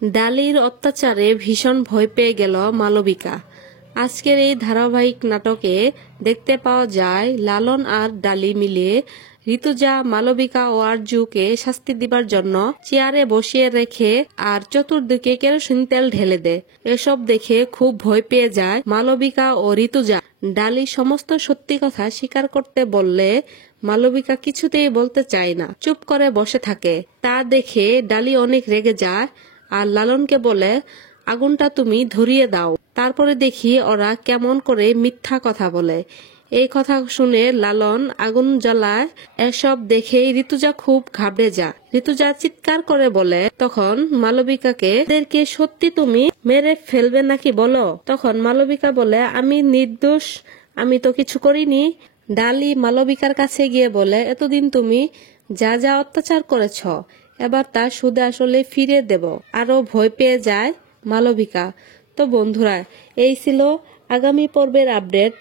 ডালির অত্যাচারে ভীষণ ভয় পেয়ে গেল মালবিকা। আজকের এই ধারাবাহিক নাটকে দেখতে পাওয়া যায় লালন আর ডালি মিলে ঋতুজা, মালবিকা ও আরজুকে শাস্তি দিবার জন্য চেয়ারে বসিয়ে রেখে আর চতুর্দিকে কেরোসিন তেল ঢেলে দেয়। এসব দেখে খুব ভয় পেয়ে যায় মালবিকা ও ঋতুজা। ডালি সমস্ত সত্যি কথা স্বীকার করতে বললে মালবিকা কিছুতেই বলতে চায় না, চুপ করে বসে থাকে। তা দেখে ডালি অনেক রেগে যায় আর লালনকে বলে, আগুনটা তুমি ধরিয়ে দাও, তারপরে দেখি ওরা কেমন করে মিথ্যা কথা বলে। এই কথা শুনে লালন আগুন জ্বালায়। এসব দেখে ঋতুজা খুব ঘাবড়ে যায়। ঋতুজা চিৎকার করে বলে তখন মালবিকাকে, এদেরকে সত্যি তুমি মেরে ফেলবে নাকি বলো। তখন মালবিকা বলে, আমি নির্দোষ, আমি তো কিছু করিনি। ডালি মালবিকার কাছে গিয়ে বলে, এতদিন তুমি যা যা অত্যাচার করেছ এবার তা সুদে আসলে ফিরে দেব। আরো ভয় পেয়ে যায় মালবিকা। তো বন্ধুরা, এই ছিল আগামী পর্বের আপডেট।